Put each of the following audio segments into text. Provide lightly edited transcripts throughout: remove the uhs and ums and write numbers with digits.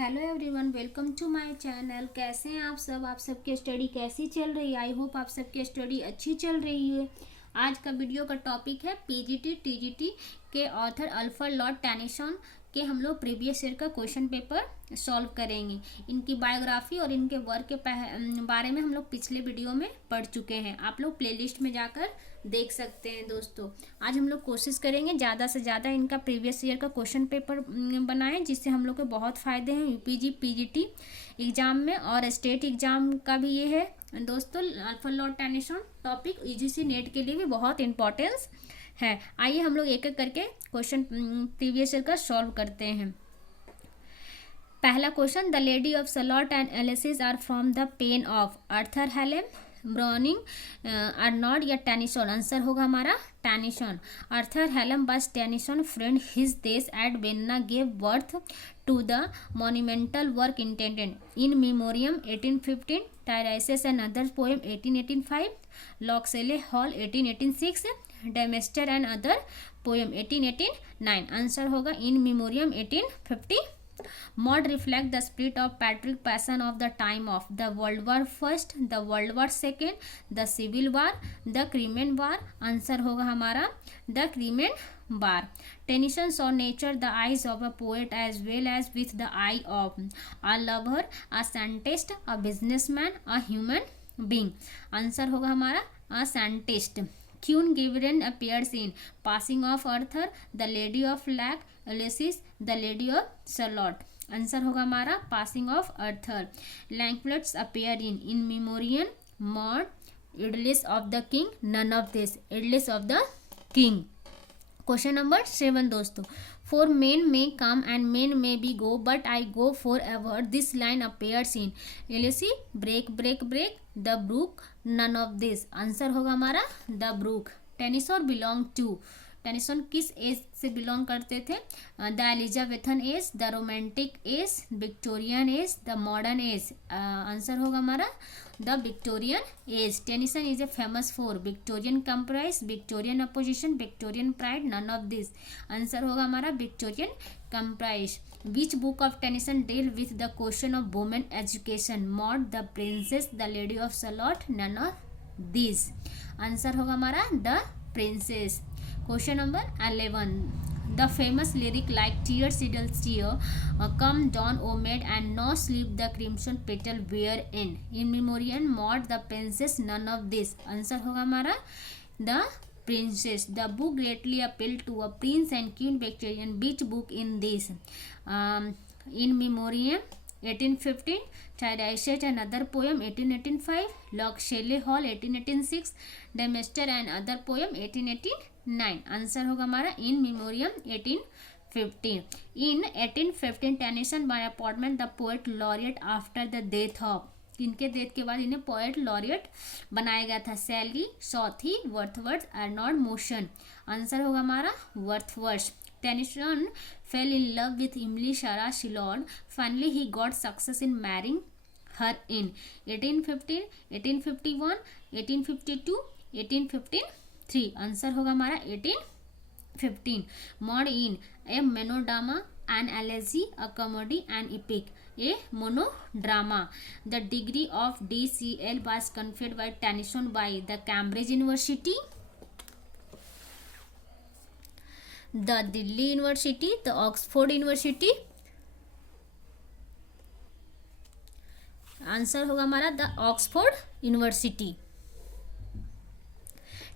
Hello everyone, welcome to my channel. कैसे हैं आप सब? आप सबकी स्टडी कैसी चल रही है? आई होप आप सबकी स्टडी अच्छी चल रही है। आज का वीडियो का टॉपिक है पीजीटी टीजीटी के ऑथर अल्फ्रेड लॉर्ड टेनिसन के हम लोग प्रीवियस ईयर का क्वेश्चन पेपर सॉल्व करेंगे। इनकी बायोग्राफी और इनके वर्क के बारे में हम लोग पिछले वीडियो में पढ़ चुके हैं। आप लोग प्लेलिस्ट में जाकर देख सकते हैं। दोस्तों, आज हम लोग कोशिश करेंगे ज़्यादा से ज़्यादा इनका प्रीवियस ईयर का क्वेश्चन पेपर बनाएं, जिससे हम लोग को बहुत फ़ायदे हैं यूपीजी पीजीटी एग्ज़ाम में, और स्टेट एग्ज़ाम का भी ये है दोस्तों। Alfred Lord Tennyson topic UGC net के लिए भी बहुत इंपॉर्टेंस है। आइए हम लोग एक एक करके क्वेश्चन प्रीवियस ईयर का सॉल्व करते हैं। पहला question, the lady of Shalott and Ulysses are from the pen of Arthur Hallam, Browning, Arnold या टेनिसन। आंसर होगा हमारा Tennyson. Arthur Hallam was Tennyson friend his death at Vienna gave birth to the monumental work intended in memoriam 1815, Tiresias and other poem 1885, Locksley Hall 1886, Demeter and other poem 1889। Answer होगा in memoriam 1850। Mod reflect the spirit of patriotic passion of the time of the World War First, the World War Second, the Civil War, the Crimean War. Answer होगा हमारा the Crimean War. Tennyson saw nature the eyes of a poet as well as with the eye of a lover, a scientist, a businessman, a human being. Answer होगा हमारा a scientist. Queen Giveran appears in Passing of Arthur, The Lady of Lac, Ulysses, The Lady of Shalott. Answer होगा हमारा Passing of Arthur. Lancelot appear in Memoriam, Maud, Idyllis of the King, none of this. Idyllis of the King. Question number 7 दोस्तों, for main may come and main may be go but I go for ever, this line appears in Élysée, break break break, the Brooke, none of this. Answer होगा हमारा the Brooke. Tennyson belong to, Tennyson किस as से belong करते थे? The Elizabethan age, the romantic as, Victorian age, the modern age. Answer होगा हमारा the Victorian age. Tennyson is a famous for Victorian compromise, Victorian opposition, Victorian pride, none of this. Answer होगा हमारा Victorian compromise. Which book of Tennyson deal with the question of women education? Maud, the Princess, the lady of Shalott, none of this. Answer होगा हमारा the Princess. Question number 11, the famous lyric like tears idle tear, come dawn o maid and no sleep the crimson petal wear in memoriam, Maud, the princess, none of this। Answer होगा हमारा the princess। the book greatly appealed to a prince and queen Victorian, which book in this? in memoriam 1815, Tyreese and other poem 1885, Lockshelley Hall 1886, Demester and other poem 1889। Answer होगा हमारा in memoriam 1815। इन 1815 Tennyson by appointment the poet laureate after the death of, इनके death के बाद इन्हें poet laureate बनाया गया था? Shelley, Southey, Wordsworth, Arnold, Motion. Answer होगा हमारा Wordsworth. Tennyson fell in love with Emily Sarah Shillon. Finally, he got success in marrying her in 1815, 1851, 1852, 1853। Answer होगा हमारा 1815। Maud in a monodrama, an elegy, a comedy, an epic, a monodrama. The degree of DCL was conferred by Tennyson by the Cambridge University, the Delhi University, the Oxford University। Answer होगा हमारा the Oxford university.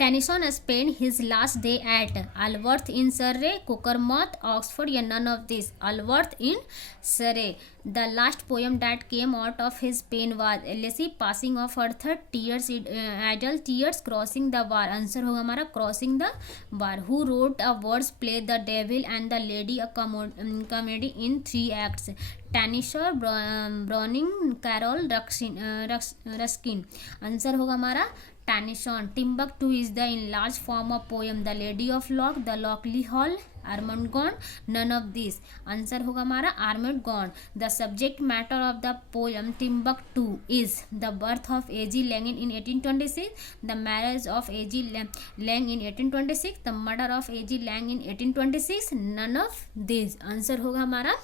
Tennyson spent his last day at Alworth in Surrey, Cockermouth, Oxford, या none of this? Alworth in Surrey। The last poem that came out of his pen was Elsie, Passing of Arthur, Tears idle tears, Crossing the Bar। Answer होगा हमारा Crossing the Bar। Who wrote a words play The Devil and the Lady, a comedy in 3 acts? Tennyson, Browning, Carol, Ruskin। Answer होगा हमारा Tennyson। Timbuktu is the enlarged form of poem, The Lady of Lock, The Lockley Hall, Armageddon, none of these। Answer होगा हमारा Armageddon। The subject matter of the poem Timbuktu is the birth of A.G. Lang in 1826, the marriage of A.G. Lang in 1826, the murder of A.G. Lang in 1826, none of these। Answer होगा हमारा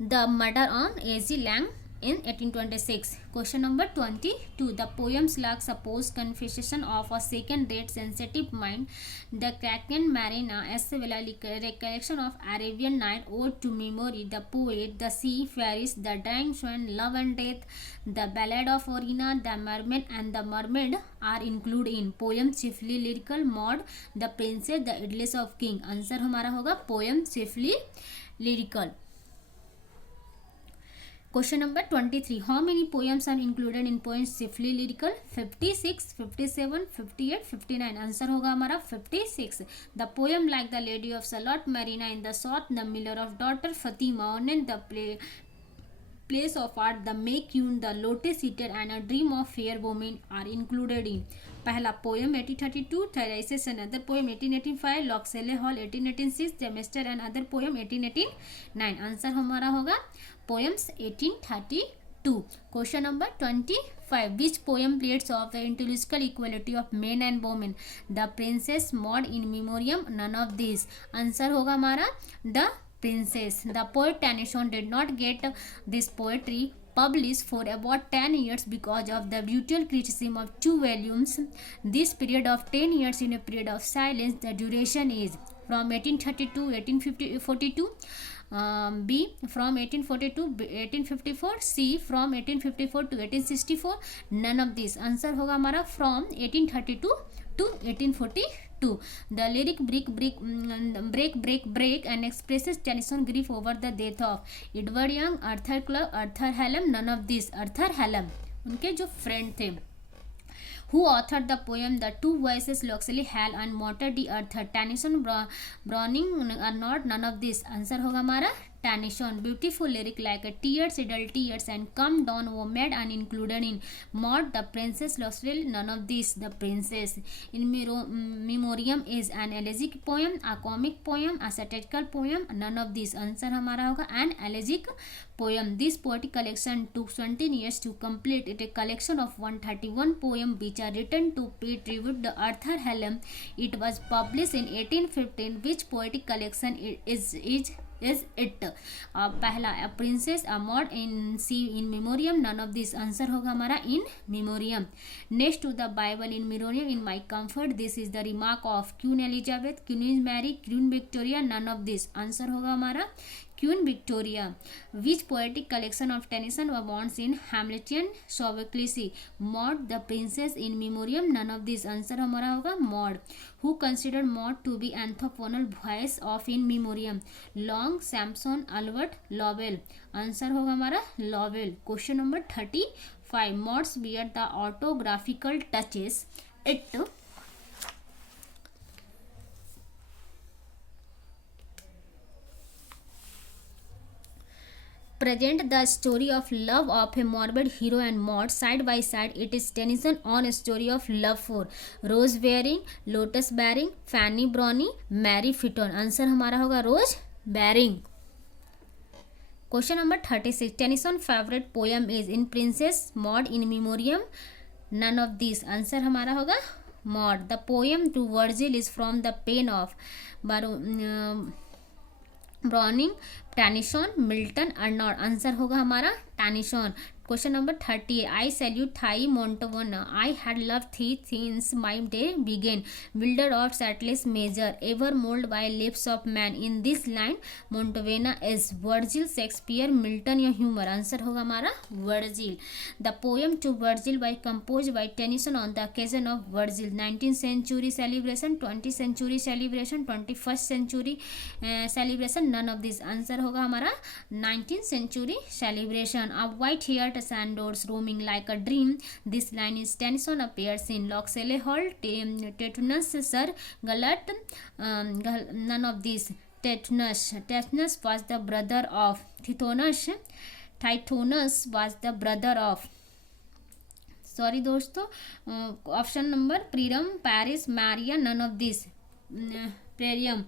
The Murder on A.Z. Lang in 1826. Question number 22. The poem slugs suppose confession of a second-rate sensitive mind. The Kraken Marina as well a recollection of Arabian Night, ode to memory, the poet, the sea fairies, the dying swan, love and death, the ballad of Orina, the mermaid and the mermaid are included in poem chiefly lyrical, Maud, the princess, the idlis of king. Answer हमारा होगा poem chiefly lyrical. Question number 23. How many poems are included in poems chiefly lyrical? 56, 57, 58, 59. Answer होगा हमारा 56. The poem like the Lady of Salot, Marina in the South, the Miller of Daughter, Fatima Onen, the place of art, the Make Yun, the Lotus Eater and a Dream of Fair Woman are included in. पहला poem 1832, Tiresias and other poem 1885, Locksley Hall 1886, Demeter and other poem 1889. Answer हमारा होगा poems 1832. Question number 25. Which poem pleads of the intellectual equality of men and women? The princess, Maud, in memoriam, none of this. Answer होगा हमारा the princess. The poet Tennyson did not get this poetry published for about 10 years because of the brutal criticism of 2 volumes. This period of 10 years in a period of silence. The duration is from 1832 to 1842, B from 1842 to 1854, C from 1854 to 1864. None of this. Answer होगा हमारा from 1832 to 1842. The lyric break and expresses Tennyson grief over the death of Edward Young, Arthur Clarke, Arthur Hallam. None of this. Arthur Hallam उनके जो friend थे. Who authored the poem The Two Voices? Loxley, Hall and Motter D. Arthur. Tennyson, Browning are not. None of this. Answer होगा हमारा Tennyson. Beautiful lyric like a tears, idle tears and come down were made and included in Maud, the princess, Loxley. None of this. The princess. In memoriam is an elegiac poem, a comic poem, a satirical poem. None of this. Answer हमारा होगा an elegiac poem. This poetic collection took 17 years to complete. It a collection of 131 poems which are written to pay tribute to Arthur Hallam. It was published in 1815. Which poetic collection is it? पहला a princess, a maud, in C in memoriam. None of this. Answer होगा हमारा in memoriam. Next to the Bible in memoriam in my comfort. This is the remark of Queen Elizabeth, Queen Mary, Queen Victoria. None of this. Answer होगा हमारा Queen Victoria. Which poetic collection of Tennyson were born in Hamilton Sophocles? Maud, the princess, in memoriam. None of this. Answer हमारा होगा Maud. Who considered Maud to be antiphonal voice of in memoriam? Long, Sampson, Albert, Lowell. Answer होगा हमारा Lowell. Question number 35. Maud's bear the autographical touches. It present the story of love of a morbid hero and Maud side by side. It is Tennyson on a story of love for Rose Bearing, Lotus Bearing, Fanny Brownie, Mary Fitton. Answer हमारा होगा Rose Bearing. Question number 36. Tennyson favorite poem is in Princess, Maud, in memoriam. None of these. Answer हमारा होगा Maud. The poem to Virgil is from the pen of Browning, Tennyson, Milton or not. Answer होगा हमारा Tennyson. Question number 30. I salute Thai Montavona. I had loved thee since my day began. Builder of Satellite Major, ever molded by lips of man. In this line, Montavona is Virgil, Shakespeare, Milton या humor. Answer होगा हमारा Virgil. The poem to Virgil by composed by Tennyson on the occasion of Virgil. 19th century celebration, 20th century celebration, 21st century celebration. None of this. Answer होगा हमारा 19th century celebration. A white haired sandals roaming like a dream. This line is Tennyson appears in Loxley Hall, Tetanus, Sir Galat. None of these. Tetanus was the brother of Tithonus. Tithonus was the brother of sorry दोस्तों option number Priam Paris Maria none of this Priam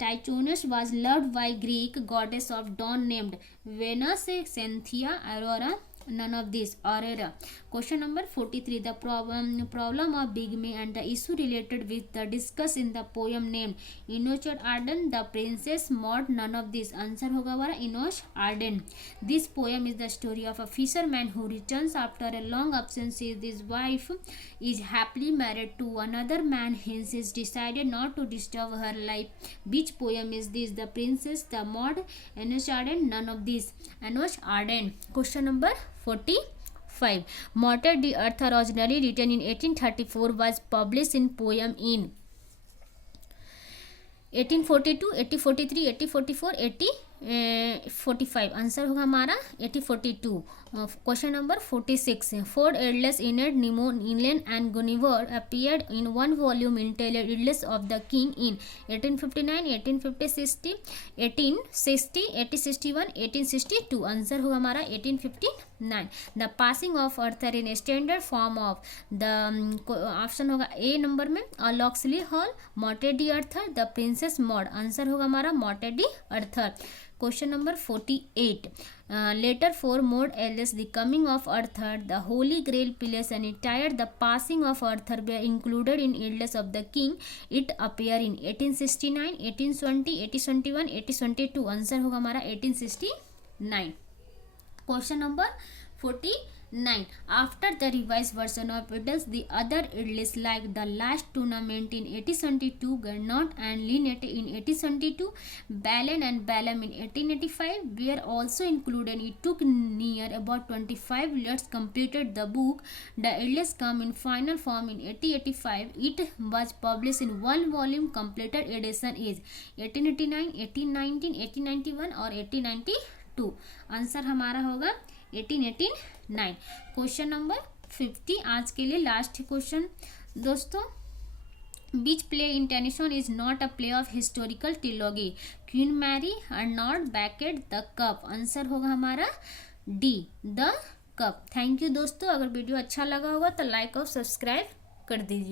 Tithonus was loved by Greek goddess of dawn named Venus, Cynthia, Arora, none of this. Arora. Question number 43. The problem of bigamy and the issue related with the discuss in the poem named Enoch Arden, the Princess Maud, none of this. Answer होगा हमारा Enoch Arden. This poem is the story of a fisherman who returns after a long absence. His wife is happily married to another man, hence is decided not to disturb her life. Which poem is this? The Princess, the Maud, Enoch Arden, none of this. Enoch Arden. Question number 45. Mortar the Earth, originally written in 1834, was published in poem in 1842, 1843, 1844, 1845. Answer होगा हमारा 1842. Question number 46. Four Idylls, Aeneid, Nemo, Iliad and Guinevere appeared in one volume entitled Idylls of the King in 1859, 1850, 1860, 1861, 1862. Answer होगा हमारा 1859. The Passing of Arthur in standard form of the option होगा A number में Locksley Hall, Morte d' Arthur, the princess Maud. Answer होगा हमारा Morte d' Arthur. Question number 48. Later for Maud Alice, the coming of Arthur, the Holy Grail pillars and attire, the passing of Arthur were included in Idylls of the King. It appear in 1869, 1820, 1821, 1822. Answer होगा हमारा 1869. Question number 49. After the revised version of Idylls, the other Idylls like The Last Tournament in 1872, Gernot and Linnet in 1872, Balaam and Balaam in 1885 were also included. It took near about 25 years completed the book. The Idylls come in final form in 1885. It was published in one volume. Completed edition is 1889, 1819, 1891 और 1892. Answer हमारा होगा 1889. Question number 50. आज के लिए last question दोस्तों. Which play in Tennyson is not a play of historical trilogy? Queen Mary, Arnold, Beckett, The Cup. Answer होगा हमारा D, the cup. Thank you दोस्तों. अगर वीडियो अच्छा लगा होगा तो लाइक और सब्सक्राइब कर दीजिए.